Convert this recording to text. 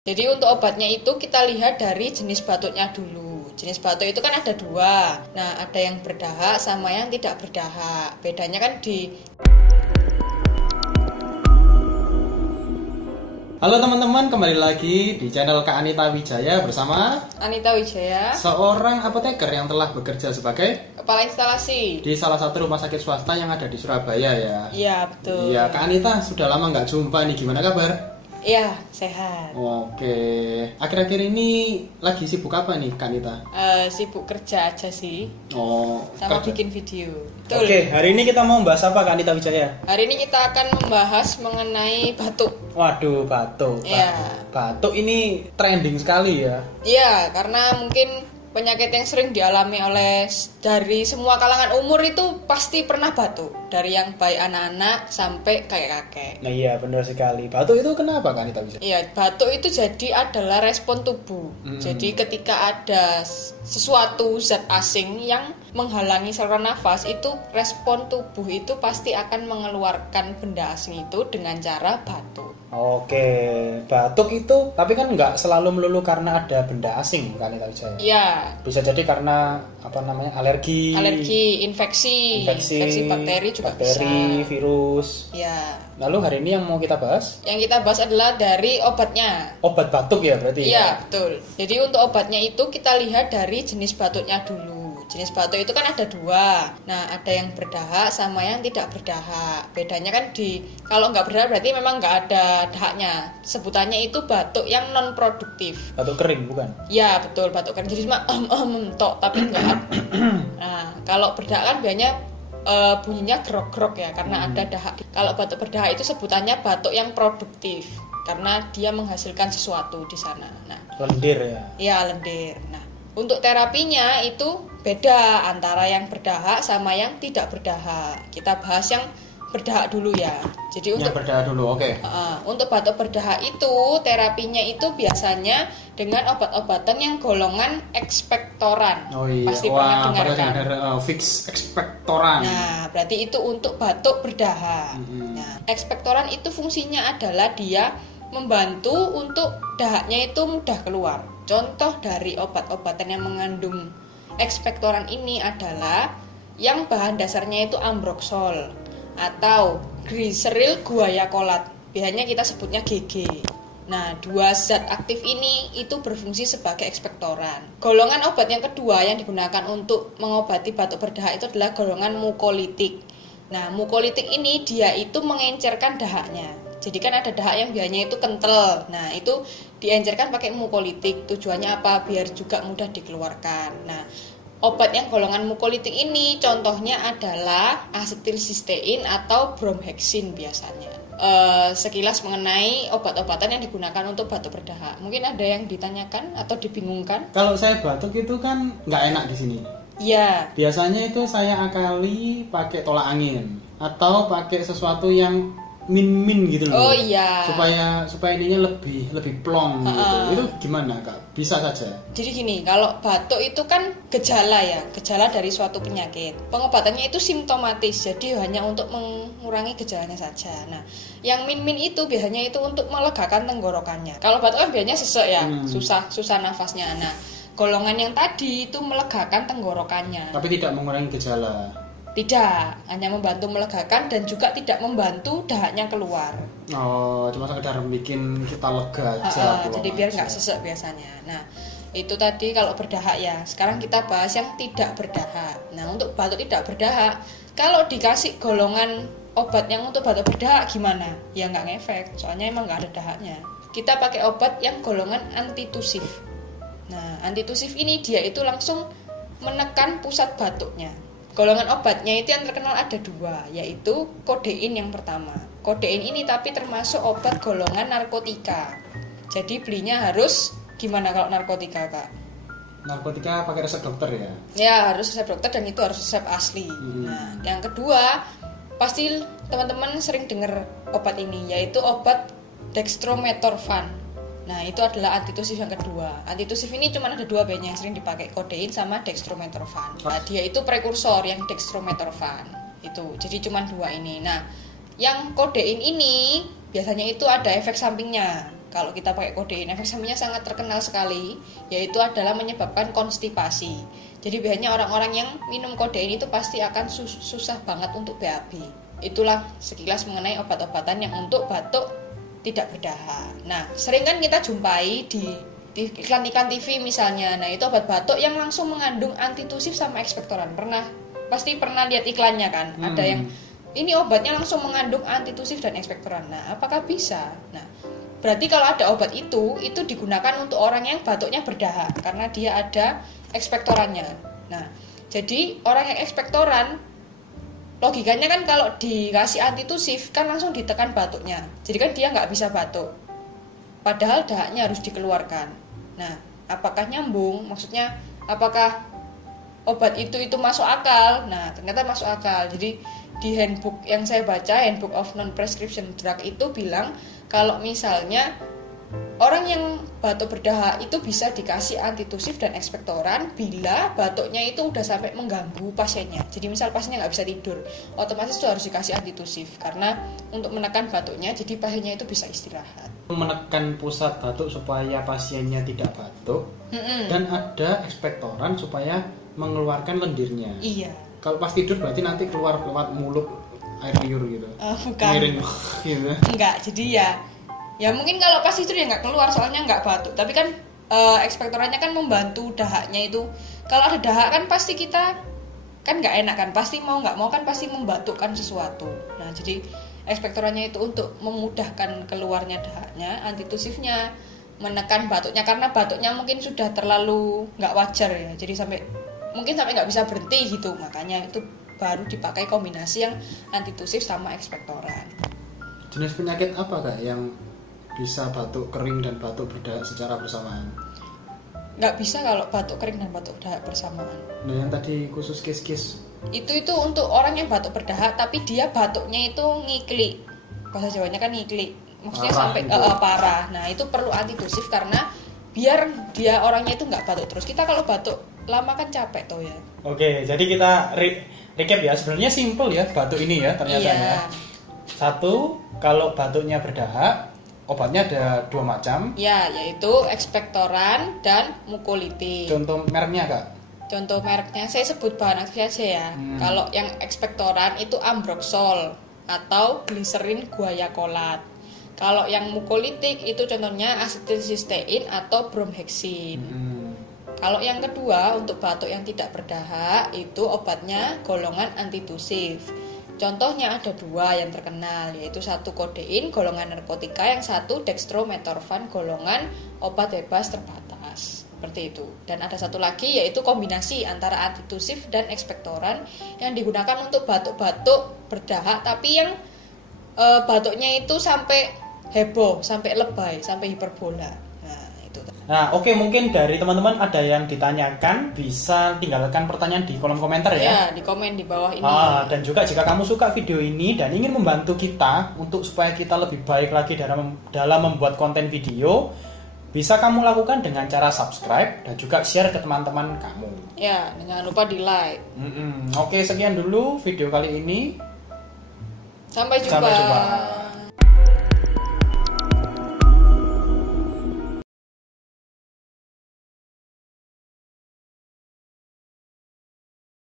Jadi untuk obatnya itu kita lihat dari jenis batuknya dulu. Jenis batuk itu kan ada dua. Nah, ada yang berdahak sama yang tidak berdahak. Bedanya kan di... Halo teman-teman, kembali lagi di channel Kak Anita Wijaya bersama Anita Wijaya, seorang apoteker yang telah bekerja sebagai kepala instalasi di salah satu rumah sakit swasta yang ada di Surabaya ya. Iya, betul. Iya, Kak Anita sudah lama nggak jumpa nih, gimana kabar? Iya, sehat. Oke, akhir-akhir ini lagi sibuk apa nih Kak Anita? Sibuk kerja aja sih, Oh, sama kerja. bikin video. Betul. Oke, hari ini kita mau membahas apa Kak Anita Wijaya? Hari ini kita akan membahas mengenai batuk. Waduh, batuk. Iya. Batuk ini trending sekali ya. Iya, karena mungkin penyakit yang sering dialami oleh dari semua kalangan umur itu pasti pernah batuk. Dari yang baik anak-anak sampai kakek-kakek. Nah iya, benar sekali. Batuk itu kenapa Kak Anita Wijaya? Iya, batuk itu jadi adalah respon tubuh. Jadi ketika ada sesuatu zat asing yang menghalangi saluran nafas, itu respon tubuh itu pasti akan mengeluarkan benda asing itu dengan cara batuk. Oke, batuk itu tapi kan nggak selalu melulu karena ada benda asing Kak Anita Wijaya. Iya. Bisa jadi karena alergi, infeksi bakteri juga bakteri, bisa. virus. Ya. Lalu hari ini yang mau kita bahas Yang kita bahas adalah dari obatnya. obat batuk ya berarti. Iya, betul. Jadi untuk obatnya itu kita lihat dari jenis batuknya dulu. Jenis batuk itu kan ada dua. Nah, ada yang berdahak sama yang tidak berdahak. Bedanya kan kalau nggak berdahak berarti memang nggak ada dahaknya. Sebutannya itu batuk yang non produktif. Batuk kering bukan? Ya, betul, batuk kan jadi cuma tok tapi enggak. Nah, kalau berdahak kan biasanya bunyinya grok-grok ya karena ada dahak. Kalau batuk berdahak itu sebutannya batuk yang produktif karena dia menghasilkan sesuatu di sana. Nah, Lendir ya. ya lendir. Nah, untuk terapinya itu beda antara yang berdahak sama yang tidak berdahak. Kita bahas yang berdahak dulu ya. Jadi Yang berdahak dulu, oke. untuk batuk berdahak itu terapinya itu biasanya dengan obat-obatan yang golongan ekspektoran. Oh iya, Pasti pernah dengar kan? fix ekspektoran. Nah, berarti itu untuk batuk berdahak. Nah, ekspektoran itu fungsinya adalah dia membantu untuk dahaknya itu mudah keluar. Contoh dari obat-obatan yang mengandung ekspektoran ini adalah yang bahan dasarnya itu ambroxol atau glyceryl guaiacolat. Biasanya kita sebutnya GG. Nah, dua zat aktif ini itu berfungsi sebagai ekspektoran. Golongan obat yang kedua yang digunakan untuk mengobati batuk berdahak itu adalah golongan mukolitik. Nah, mukolitik ini dia itu mengencerkan dahaknya. Jadi kan ada dahak yang biasanya itu kental. Nah, itu diencerkan pakai mukolitik. Tujuannya apa? Biar juga mudah dikeluarkan. Nah, obat yang golongan mukolitik ini contohnya adalah asetilsistein atau bromhexin biasanya. Sekilas mengenai obat-obatan yang digunakan untuk batuk berdahak. Mungkin ada yang ditanyakan atau dibingungkan? Kalau saya batuk itu kan nggak enak di sini. Iya. Biasanya itu saya akali pakai tolak angin atau pakai sesuatu yang min gitu loh. Oh iya. Supaya ininya lebih plong gitu. Itu gimana Kak? Bisa saja. Jadi gini, kalau batuk itu kan gejala ya, gejala dari suatu penyakit. Pengobatannya itu simptomatis, jadi hanya untuk mengurangi gejalanya saja. Nah, yang min itu biasanya itu untuk melegakan tenggorokannya. Kalau batuk kan biasanya sesek ya, susah nafasnya. Nah, golongan yang tadi itu melegakan tenggorokannya. Tapi tidak mengurangi gejala. Tidak, hanya membantu melegakan dan juga tidak membantu dahaknya keluar. Oh, cuma sekedar bikin kita lega aja. Jadi biar nggak sesek biasanya. Nah, itu tadi kalau berdahak ya. Sekarang kita bahas yang tidak berdahak. Nah, untuk batuk tidak berdahak, kalau dikasih golongan obat yang untuk batuk berdahak gimana? Ya nggak ngefek, soalnya emang nggak ada dahaknya. Kita pakai obat yang golongan antitusif. Nah, antitusif ini dia itu langsung menekan pusat batuknya. Golongan obatnya itu yang terkenal ada dua, yaitu kodein yang pertama. Kodein ini tapi termasuk obat golongan narkotika. Jadi belinya harus gimana kalau narkotika, Kak? Narkotika pakai resep dokter ya? Ya, harus resep dokter dan itu harus resep asli. Nah, yang kedua, pasti teman-teman sering dengar obat ini, yaitu obat dextromethorphan. Nah, itu adalah antitusif yang kedua. Antitusif ini cuma ada dua yang sering dipakai, kodein sama dextromethorphan. Nah, dia itu prekursor yang dextromethorphan. Itu. Jadi cuma dua ini. Nah, yang kodein ini biasanya itu ada efek sampingnya. kalau kita pakai kodein. Efek sampingnya sangat terkenal sekali, yaitu adalah menyebabkan konstipasi. Jadi biasanya orang-orang yang minum kodein itu pasti akan susah banget untuk BAB. Itulah sekilas mengenai obat-obatan yang untuk batuk tidak berdahak. Nah, sering kan kita jumpai di iklan-iklan TV misalnya. Nah, itu obat batuk yang langsung mengandung antitusif sama ekspektoran. Pasti pernah lihat iklannya kan? Ada yang ini obatnya langsung mengandung antitusif dan ekspektoran. Nah, apakah bisa? Nah, berarti kalau ada obat itu digunakan untuk orang yang batuknya berdahak karena dia ada ekspektorannya. Nah, jadi orang yang ekspektoran, logikanya kan kalau dikasih antitusif kan langsung ditekan batuknya. Jadi kan dia nggak bisa batuk. Padahal dahaknya harus dikeluarkan. Nah, apakah nyambung? Maksudnya, apakah obat itu masuk akal? Nah, ternyata masuk akal. Jadi di handbook yang saya baca, Handbook of Non-Prescription Drug itu bilang kalau misalnya orang yang batuk berdahak itu bisa dikasih antitusif dan ekspektoran bila batuknya itu udah sampai mengganggu pasiennya. Jadi misal pasiennya nggak bisa tidur, otomatis itu harus dikasih antitusif karena untuk menekan batuknya, jadi pasiennya itu bisa istirahat. Menekan pusat batuk supaya pasiennya tidak batuk, dan ada ekspektoran supaya mengeluarkan lendirnya. Iya. Kalau pas tidur berarti nanti keluar lewat mulut air liur gitu. Bukan. Miring gitu. Enggak, jadi ya mungkin kalau pas tidur ya nggak keluar soalnya nggak batuk. Tapi kan ekspektorannya kan membantu dahaknya itu. Kalau ada dahak kan pasti kita kan nggak enak kan, pasti mau nggak mau kan pasti membatukkan sesuatu. Nah, jadi ekspektorannya itu untuk memudahkan keluarnya dahaknya, antitusifnya menekan batuknya karena batuknya mungkin sudah terlalu nggak wajar ya. Jadi sampai nggak bisa berhenti gitu, makanya itu baru dipakai kombinasi yang antitusif sama ekspektoran. Jenis penyakit apa Kak yang bisa batuk kering dan batuk berdahak secara bersamaan? Nggak bisa kalau batuk kering dan batuk berdahak bersamaan. Nah, yang tadi khusus kis-kis itu untuk orang yang batuk berdahak tapi dia batuknya itu ngiklik, bahasa Jawanya kan ngiklik, maksudnya parah sampai gitu. Parah. Nah, itu perlu antitusif karena biar dia orangnya itu nggak batuk terus. Kita kalau batuk lama kan capek tuh ya. Oke, jadi kita recap ya. Sebenarnya simple ya batuk ini ya ternyata ya. Satu, kalau batuknya berdahak, obatnya ada 2 macam. Ya, yaitu ekspektoran dan mukolytik. Contoh mereknya Kak? Contoh mereknya saya sebut bahan aktif aja ya. Kalau yang ekspektoran itu Ambroxol atau Glycerin Guaiacolat. Kalau yang mukolytik itu contohnya asetilsistein atau Bromhexin. Kalau yang kedua untuk batuk yang tidak berdahak itu obatnya golongan antitusif. Contohnya ada 2 yang terkenal, yaitu satu kodein golongan narkotika, yang satu dextrometorphan golongan obat bebas terbatas. Seperti itu. Dan ada satu lagi yaitu kombinasi antara antitusif dan ekspektoran yang digunakan untuk batuk-batuk berdahak tapi yang batuknya itu sampai heboh, sampai lebay, sampai hiperbola. Nah, oke, mungkin dari teman-teman ada yang ditanyakan, bisa tinggalkan pertanyaan di kolom komentar ya. Ya, di komen di bawah ini. Dan juga jika kamu suka video ini dan ingin membantu kita untuk supaya kita lebih baik lagi dalam membuat konten video, bisa kamu lakukan dengan cara subscribe dan juga share ke teman-teman kamu. Ya, jangan lupa di like. Oke, sekian dulu video kali ini. Sampai jumpa.